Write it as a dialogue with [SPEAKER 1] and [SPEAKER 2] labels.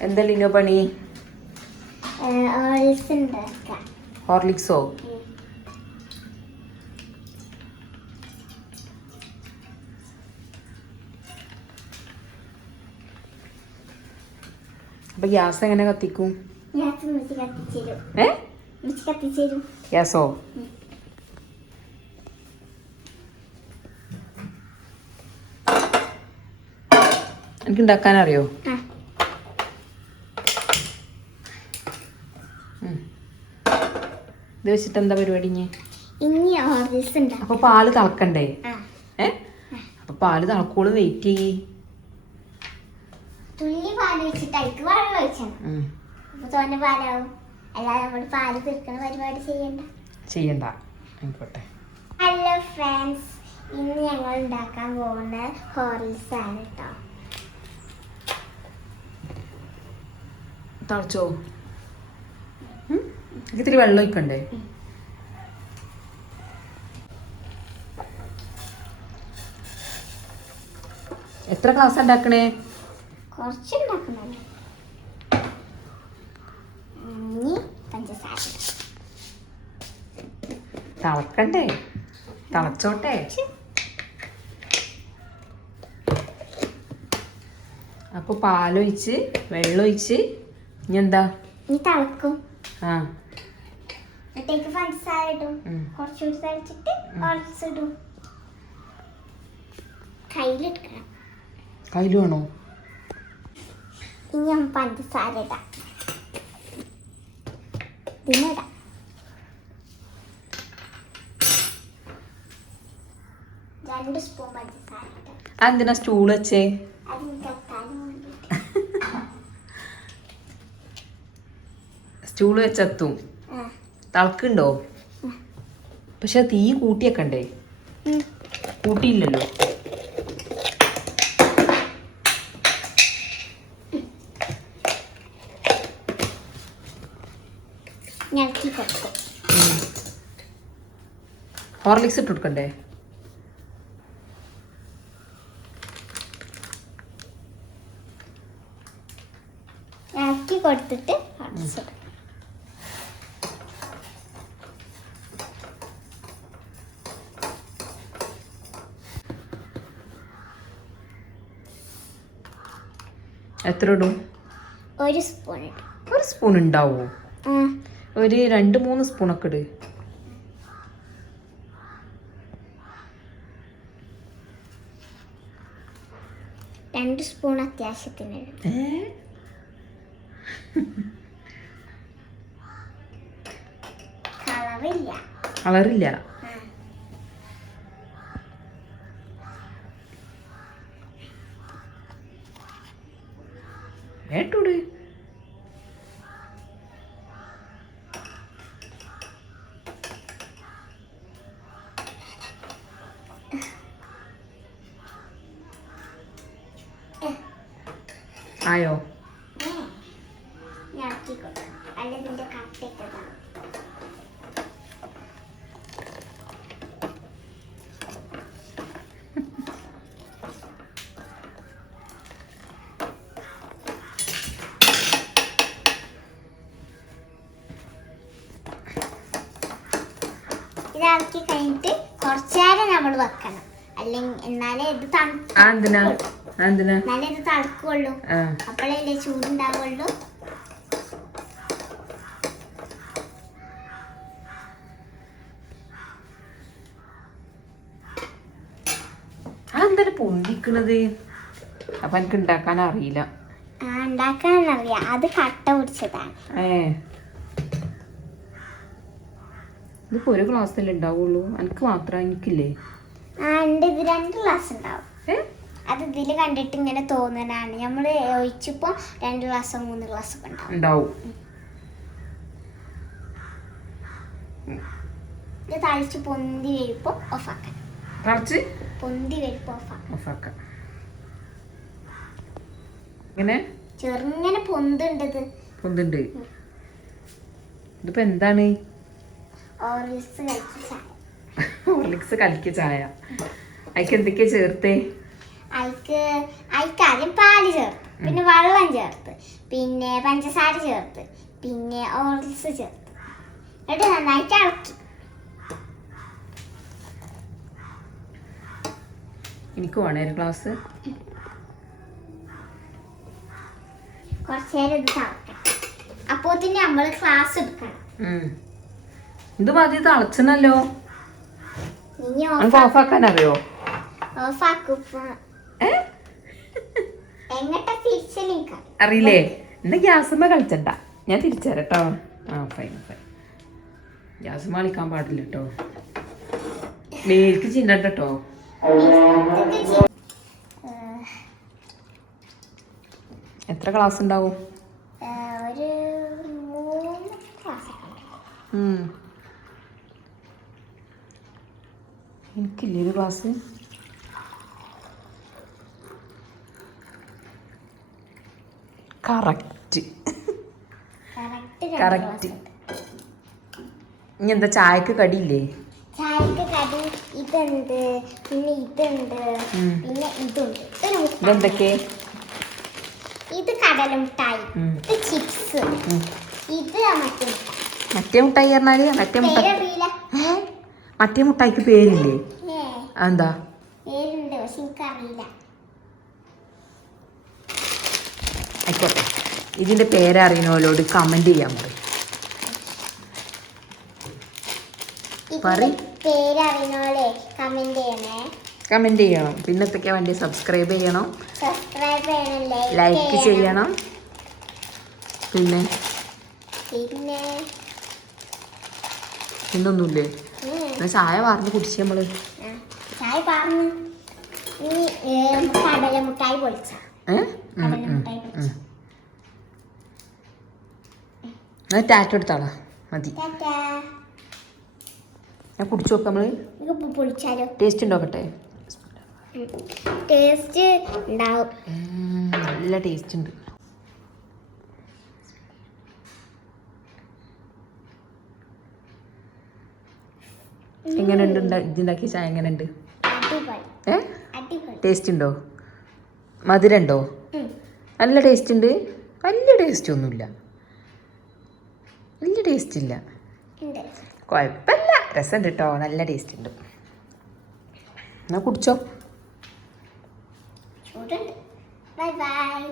[SPEAKER 1] എന്താ ലിനോ പണി ഹോർലിക്സോ? അപ്പൊ ഗ്യാസ് എങ്ങനെ കത്തിക്കും? ഗ്യാസോ എനിക്ക് ഉണ്ടാക്കാൻ അറിയോ
[SPEAKER 2] ആ.
[SPEAKER 1] ഇത് വെച്ചിട്ട് എന്താ പരിപാടി ഇനി?
[SPEAKER 2] ഇനി
[SPEAKER 1] അപ്പൊ പാൽ തിളക്കണ്ടേ?
[SPEAKER 2] ഏഹ്
[SPEAKER 1] ഏ? അപ്പൊ പാൽ തിളക്കോളും വെയിറ്റ് ചെയ്യ്.
[SPEAKER 2] തുള്ളി പാൽ വെച്ചിട്ട് അതിക്ക് വെള്ളം ഒഴിച്ചാണ്
[SPEAKER 1] ഉം.
[SPEAKER 2] അപ്പൊ തോന്നെ പാലാവും. അല്ലാതെ നമ്മൾ പാൽ തീർക്കണ പരിപാടി ചെയ്യണ്ട.
[SPEAKER 1] ചെയ്യണ്ട. ആയിക്കോട്ടെ.
[SPEAKER 2] ഹലോ ഫ്രണ്ട്സ് ഇന്ന് ഞങ്ങൾ ഉണ്ടാക്കാൻ പോകുന്ന ഹോർലിക്സ് ആണ് കേട്ടോ
[SPEAKER 1] തളച്ചോ? ഇത്തിരി വെള്ളം ഒഴിക്കണ്ടേ? എത്ര ക്ലാസ് ഉണ്ടാക്കണേ?
[SPEAKER 2] തളക്കണ്ടേ തളച്ചോട്ടെ ഇനി പഞ്ചസാര.
[SPEAKER 1] തിളക്കണ്ടേ? തിളച്ചോട്ടെ? അപ്പൊ പാലൊഴിച്ച് വെള്ളമൊഴിച്ച് ഇനി എന്താ?
[SPEAKER 2] തിളക്കും.
[SPEAKER 1] ആ.
[SPEAKER 2] എന്നിട്ടേക്ക് പഞ്ചസാര ഇടും. കുറച്ചുകൂടി തളിച്ചിട്ട് ഓൾസ് ഇടും. കയ്യിലെടുക്കണം.
[SPEAKER 1] കയ്യിൽ വേണോ?
[SPEAKER 2] ഇനി പഞ്ചസാര ഇടാം. ഇതിനിടാം രണ്ട് സ്പൂൺ പഞ്ചസാര ഇടാം.
[SPEAKER 1] അതെന്തിനാ സ്റ്റൂൾ വെച്ചേ? സ്റ്റൂൾ വെച്ചെത്തും. തിളക്കുണ്ടോ? പക്ഷെ തീ കൂട്ടിയൊക്കണ്ടേ. കൂട്ടിയില്ലല്ലോ. ഹോർലിക്സ് ഇട്ട് കൊടുക്കണ്ടേ?
[SPEAKER 2] കൊടുത്തിട്ട് കൊടുത്തിട്ട്
[SPEAKER 1] എത്ര ഇടും?
[SPEAKER 2] ഒരു സ്പൂൺ
[SPEAKER 1] ഒരു സ്പൂൺ ഉണ്ടാവോ ഒരു രണ്ട് മൂന്ന് സ്പൂണൊക്കെ ഇട്.
[SPEAKER 2] രണ്ട് സ്പൂൺ അത്യാവശ്യത്തിന് കളറില്ല.
[SPEAKER 1] കളറില്ല.
[SPEAKER 2] ആ
[SPEAKER 1] വേട്ടൂട്
[SPEAKER 2] ഇത് ഇളക്കി കഴിഞ്ഞിട്ട് കുറച്ചു നേരം നമ്മൾ വെക്കണം. അല്ലെങ്കിൽ എന്നാലേ ഇത് എന്നാലേ ഇത് തണുക്കുള്ളൂ. അപ്പോഴല്ലേ ചൂടുണ്ടാവുള്ളൂ.
[SPEAKER 1] എന്താണ് പൊന്തിക്കണത്? അപ്പൊ എനിക്ക് ഉണ്ടാക്കാൻ അറിയില്ല.
[SPEAKER 2] ആ ഉണ്ടാക്കാനറിയാം അത് കട്ട പിടിച്ചതാണ്.
[SPEAKER 1] ഏ. ഇതിപ്പോ ഒരു ക്ലാസ്സല്ലേ ഉണ്ടാവുള്ളൂ? എനിക്ക് മാത്രം എനിക്കില്ലേ?
[SPEAKER 2] ഇത് രണ്ട് ക്ലാസ് ഉണ്ടാവും അത് ഇതിൽ കണ്ടിട്ട് ഇങ്ങനെ തോന്നലാണ്. നമ്മൾ ഒഴിച്ചപ്പോൾ രണ്ട് ക്ലാസ് മൂന്ന് ക്ലാസ് ഒക്കെ ഉണ്ടാവും.
[SPEAKER 1] ഉണ്ടാവും.
[SPEAKER 2] ഇത് തളിച്ച് പൊന്തി വരുമ്പോൾ ഓഫാക്കണം
[SPEAKER 1] കുറച്ച്
[SPEAKER 2] പൊന്തി വരുമ്പോൾ ഓഫാക്കണം
[SPEAKER 1] ഓഫാക്കാം. ഇങ്ങനെ
[SPEAKER 2] ചെറുങ്ങനെ പൊന്തുണ്ടത്
[SPEAKER 1] പൊന്തുണ്ട്. ഇതിപ്പോ എന്താണ്? ഹോർലിക്സ് കലക്കിയ ചായ. അതിക്ക് എന്തൊക്കെയാ ചേർത്തേ?
[SPEAKER 2] അതിക്ക് അതിക്ക് ആദ്യം പാൽ ചേർത്ത്. പിന്നെ വെള്ളം ചേർത്ത്. പിന്നെ പഞ്ചസാര ചേർത്ത്. പിന്നെ ഓറൽസ് ചേർത്ത്. എന്നിട്ട് നന്നായിട്ട് ഇളക്കി.
[SPEAKER 1] എനിക്ക് വേണേ ഒരു ഗ്ലാസ്
[SPEAKER 2] കുറച്ചേരം ഇത് തിളക്കണം. അപ്പോൾ തന്നെ നമ്മൾ ക്ലാസ് എടുക്കണം.
[SPEAKER 1] ഇത് മതി
[SPEAKER 2] തളച്ചനല്ലോ
[SPEAKER 1] നമുക്ക് ഓഫാക്കാൻ അറിയോ അറിയില്ലേ? എന്നാ ഗ്യാസുമ്മ കളിച്ചണ്ട. ഞാൻ തിരിച്ചരട്ടോ. ആ ഫൈൻ ഫൈൻ ഗ്യാസ് കളിക്കാൻ പാടില്ല കേട്ടോ മേൽക്ക് ചിന്നട്ടോ എത്ര ക്ലാസ് ഉണ്ടാവും
[SPEAKER 2] ഒരു മൂന്ന് ക്ലാസ്
[SPEAKER 1] ഉം. എനിക്കില്ലേ ഒരു ഗ്ലാസ് കറക്റ്റ്
[SPEAKER 2] കറക്റ്റ്
[SPEAKER 1] ഇനി എന്താ ചായക്ക് കടിയില്ലേ?
[SPEAKER 2] ചായക്ക് കടി ഇതുണ്ട് പിന്നെ ഇതുണ്ട് പിന്നെ ഇതുണ്ട്.
[SPEAKER 1] ഇതെന്തൊക്കെ
[SPEAKER 2] ഇത്
[SPEAKER 1] ഉം.
[SPEAKER 2] ഇത് ചിപ്സ്. ഇത്. മറ്റേ മുട്ടായി
[SPEAKER 1] പറഞ്ഞാൽ മറ്റേ മുട്ടായി മറ്റേ മുട്ടായിക്ക് പേരില്ലേ?
[SPEAKER 2] പേരുണ്ട് പക്ഷെ എനിക്കറിയില്ല.
[SPEAKER 1] ആയിക്കോട്ടെ. ഇതിന്റെ പേരറിയണോലോട് കമന്റ് ചെയ്യാൻ പറയും.
[SPEAKER 2] കമന്റ് ചെയ്യണേ.
[SPEAKER 1] കമന്റ് ചെയ്യണം. പിന്നത്തൊക്കെ വേണ്ടി സബ്സ്ക്രൈബ് ചെയ്യണം.
[SPEAKER 2] സബ്സ്ക്രൈബ് ചെയ്യണം
[SPEAKER 1] ലൈക്ക് ചെയ്യണം. പിന്നെ?
[SPEAKER 2] പിന്നെ?
[SPEAKER 1] പിന്നൊന്നുമില്ലേ? ചായ വാർന്ന് കുടിച്ച്
[SPEAKER 2] നമ്മൾ. ചായ പറഞ്ഞു ഇനി കടലമുട്ടായി പൊളിച്ച. കടലമുട്ടായി പൊളിച്ച.
[SPEAKER 1] ടാറ്റ എടുത്താളാ. മതി. ഞാൻ കുടിച്ചു നോക്കാം നമ്മൾ.
[SPEAKER 2] നമുക്ക് പൊളിച്ചാലോ?
[SPEAKER 1] ടേസ്റ്റ് ഉണ്ടോക്കട്ടെ
[SPEAKER 2] ടേസ്റ്റ് ഉണ്ടാവും.
[SPEAKER 1] നല്ല ടേസ്റ്റ് ഉണ്ട്. എങ്ങനെയുണ്ട് ഉണ്ട് ഇതുണ്ടാക്കിയ ചായ എങ്ങനെയുണ്ട്? ടേസ്റ്റ് ഉണ്ടോ മധുരം ഉണ്ടോ
[SPEAKER 2] ഉം.
[SPEAKER 1] നല്ല ടേസ്റ്റ് ഉണ്ട് വലിയ ടേസ്റ്റ് ഒന്നുമില്ല വലിയ ടേസ്റ്റ് ഇല്ല കുഴപ്പമില്ല രസമുണ്ട് കേട്ടോ നല്ല ടേസ്റ്റ് ഉണ്ട് എന്നാ കുടിച്ചോ.
[SPEAKER 2] Bye bye.